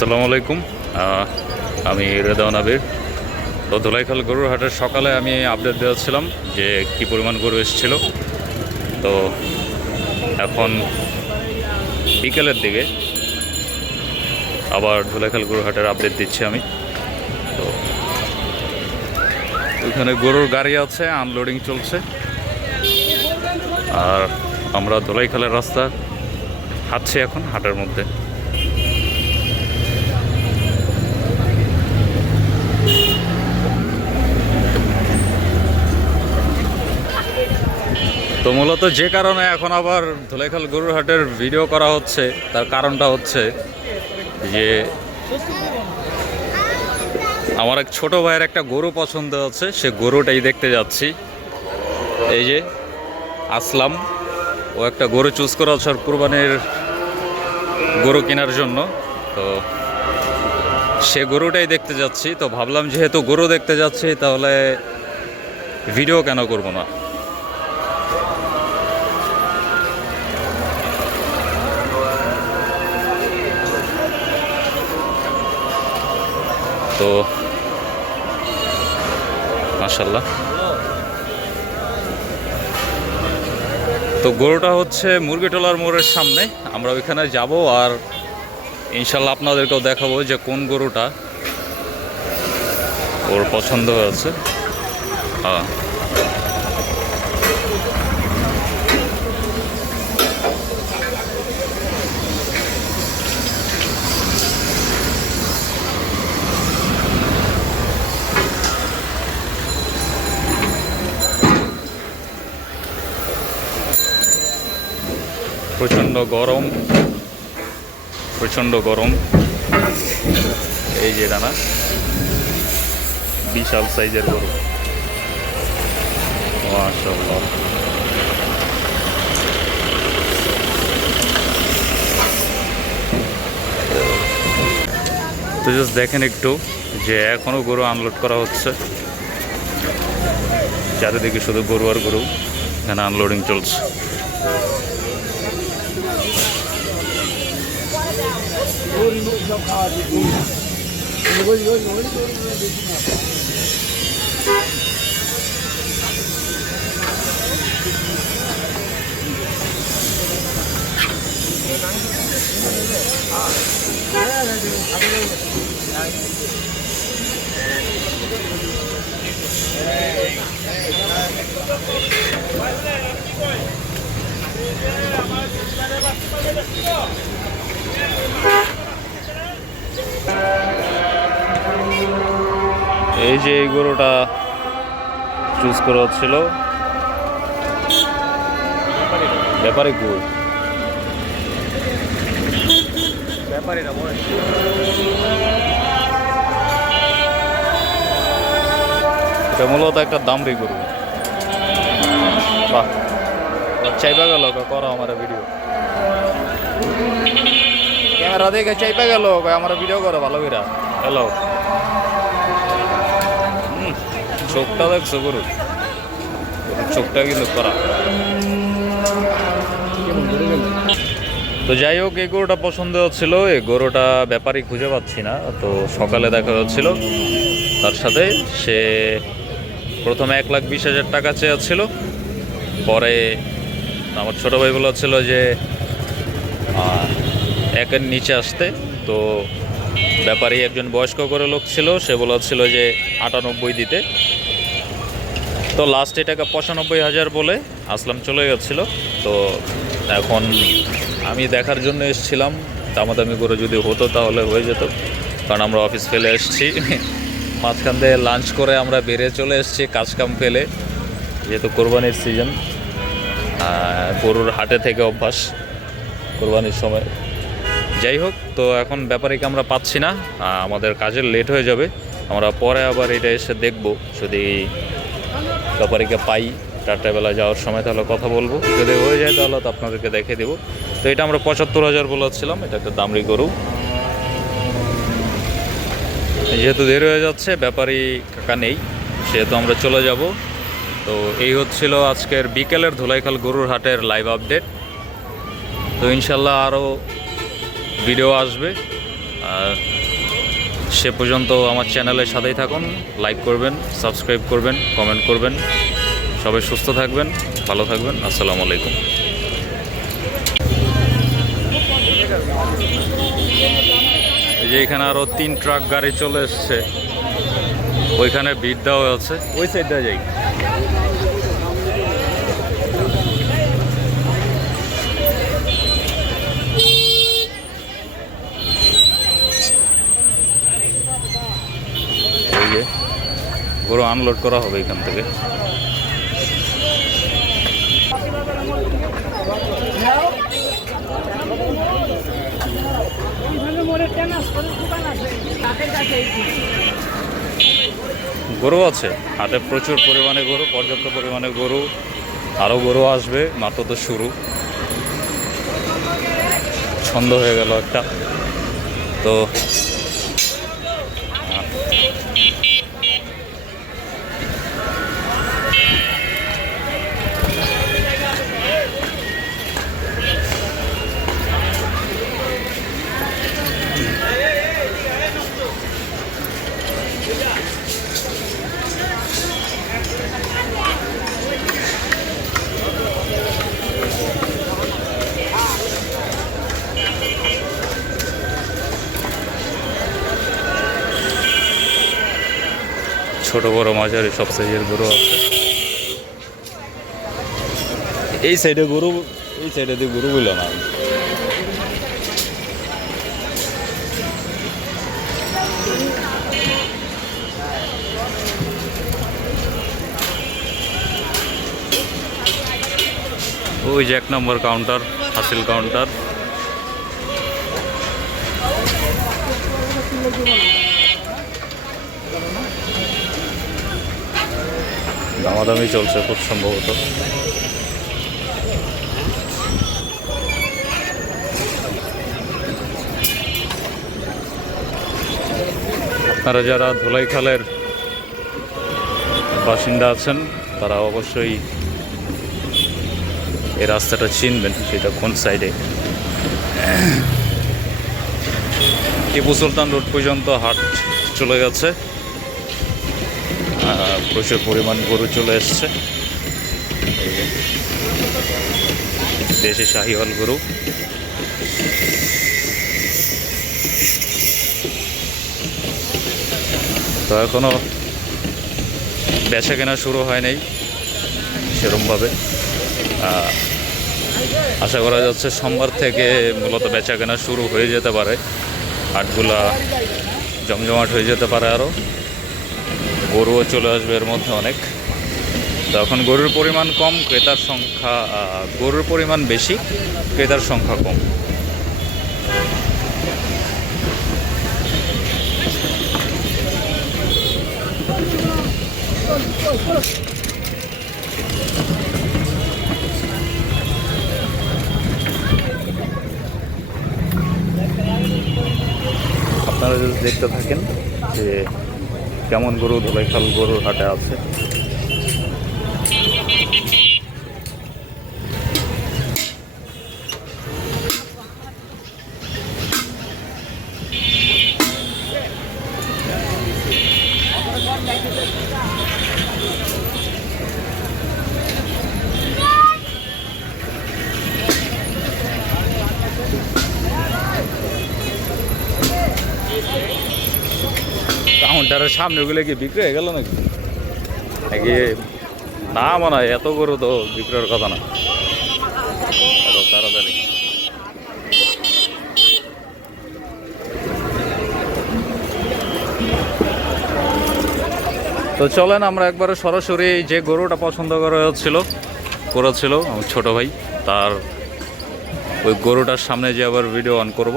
আসসালামু আলাইকুম। আমি রেদাউন আবির। তো ধুলাইখাল গরুর হাটের সকালে আমি আপডেট দিয়েছিলাম যে কী পরিমাণ গরু এসেছিল। তো এখন বিকেলের দিকে আবার ধুলাইখাল গরুর হাটের আপডেট দিচ্ছি আমি। তো ওইখানে গরুর গাড়ি আছে, আনলোডিং চলছে, আর আমরা ধুলাইখালের রাস্তা হাঁটছি এখন হাটের মধ্যে। তো মূলত যে কারণে এখন আবার ধুলাইখাল গরুর হাটের ভিডিও করা হচ্ছে, তার কারণটা হচ্ছে যে আমার এক ছোট ভাইয়ের একটা গরু পছন্দ হচ্ছে, সে গরুটাই দেখতে যাচ্ছি। এই যে আসলাম, ও একটা গরু চুজ করা হচ্ছে কুরবানির গরু কেনার জন্য। তো সে গরুটাই দেখতে যাচ্ছি। তো ভাবলাম যেহেতু গরু দেখতে যাচ্ছি তাহলে ভিডিও কেন করব না। তো মাশাআল্লাহ, তো গরুটা হচ্ছে মুরগিটোলার মোড়ের সামনে। আমরা ওইখানে যাব আর ইনশাল্লাহ আপনাদেরকেও দেখাবো যে কোন গরুটা ওর পছন্দ হয়েছে। হ্যাঁ, প্রচণ্ড গরম, প্রচণ্ড গরম। এই যে ডানা বিশাল সাইজের গরু, মাশাআল্লাহ। তো জাস্ট দেখেন একটু যে এখনো গরু আনলোড করা হচ্ছে, চারিদিকে শুধু গরু আর গরু, এখানে আনলোডিং চলছে। এই যে এই গরুটা চুজ করা হচ্ছিল, ব্যাপারে গুড় এটা মূলত একটা দামড়ি গরু। বাহ, চাইপা গেল করো আমার ভিডিও, ক্যামেরা দেখে চাইপা গেল আমার ভিডিও করো ভালো করে। হ্যালো, চোখটা দেখছো গরুর, চোখটা কিন্তু করা। তো যাই হোক, এই গরুটা পছন্দ হচ্ছিল, এই গরুটা ব্যাপারই খুঁজে পাচ্ছি না। তো সকালে দেখা হচ্ছিল তার সাথে, সে প্রথমে 1,20,000 টাকা চেয়েছিল, পরে আমার ছোটো ভাই বলেছিল যে 1-এর নিচে আসতে। তো ব্যাপারী একজন বয়স্ক করে লোক ছিল, সে বলেছিল যে 98 দিতে। তো লাস্ট এটাকে 95,000 বলে আসলাম চলে গেছিলো। তো এখন আমি দেখার জন্য এসেছিলাম দামাদামি করে যদি হতো তাহলে হয়ে যেত, কারণ আমরা অফিস ফেলে এসেছি, মাঝখান দিয়ে লাঞ্চ করে আমরা বেরিয়ে চলে এসেছি কাজকাম ফেলে, যেহেতু কোরবানির সিজন, গরুর হাটে থেকে অভ্যাস কোরবানির সময়। যাই হোক, তো এখন ব্যাপারীকে আমরা পাচ্ছি না, আমাদের কাজের লেট হয়ে যাবে। আমরা পরে আবার এটা এসে দেখব, যদি ব্যাপারীকে পাই রাত্রেবেলা যাওয়ার সময় তাহলে কথা বলবো, যদি হয়ে যায় তাহলে তো আপনাদেরকে দেখে দেবো। তো এটা আমরা 75,000 বলেছিলাম, এটা একটা দামড়ি গরু। যেহেতু দেরি হয়ে যাচ্ছে, ব্যাপারী কাকা নেই, সেহেতু আমরা চলে যাব। তো এই হচ্ছিল আজকের বিকেলের ধুলাইখাল গরুর হাটের লাইভ আপডেট। তো ইনশাল্লাহ আরও ভিডিও আসবে, আর সে পর্যন্ত আমার চ্যানেলের সাথেই থাকুন, লাইক করবেন, সাবস্ক্রাইব করবেন, কমেন্ট করবেন। সবাই সুস্থ থাকবেন, ভালো থাকবেন। আসসালামু আলাইকুম। এই যে এখানে আরও 3 ট্রাক গাড়ি চলে এসছে, ওইখানে ভিড় দেওয়া আছে, ওই সাইডটা যাই। এই যে গরু আনলোড করা হবে এখান থেকে। গরু আছে হাটে, প্রচুর পরিমাণে গরু, পর্যাপ্ত পরিমাণে গরু, আরও গরু আসবে, মাত্র তো শুরু। ছন্দ হয়ে গেল একটা। তো ছোট বড় মাঝারি সব সাইজের গরু আছে। এই সাইডে গরু, এই সাইডে দিয়ে গরু বললো না। ওই যে 1 নম্বর কাউন্টার, হাসিল কাউন্টার। দামাদামি চলছে খুব সম্ভবত। আপনারা যারা ধুলাইখালের বাসিন্দা আছেন তারা অবশ্যই এই রাস্তাটা চিনবেন, সেটা কোন সাইডে। টিপু সুলতান রোড পর্যন্ত হাট চলে গেছে, প্রচুর পরিমাণ গরু চলে এসছে। দেশি শাহিওয়াল গরু। তো এখনো বেচা কেনা শুরু হয় নাই সেরকমভাবে। আশা করা যাচ্ছে সোমবার থেকে মূলত বেচা কেনা শুরু হয়ে যেতে পারে, হাটগুলা জমজমাট হয়ে যেতে পারে, আরও গরুও চলে আসবে এর মধ্যে অনেক। তো এখন গরুর পরিমাণ কম, ক্রেতার সংখ্যা, গরুর পরিমাণ বেশি, ক্রেতার সংখ্যা কম। আপনারা যদি দেখতে থাকেন যে কেমন গরু ধুলাইখাল গরুর হাটে আছে। কাউন্টারের সামনে ওগুলো কি বিক্রি হয়ে গেল নাকি? নাকি না, মনে হয় এত গরু তো বিক্রির কথা না এত তাড়াতাড়ি। তো চলেন আমরা একবারে সরাসরি যে গরুটা পছন্দ করেছিল আমার ছোট ভাই, তার ওই গরুটার সামনে যে আবার ভিডিও অন করব।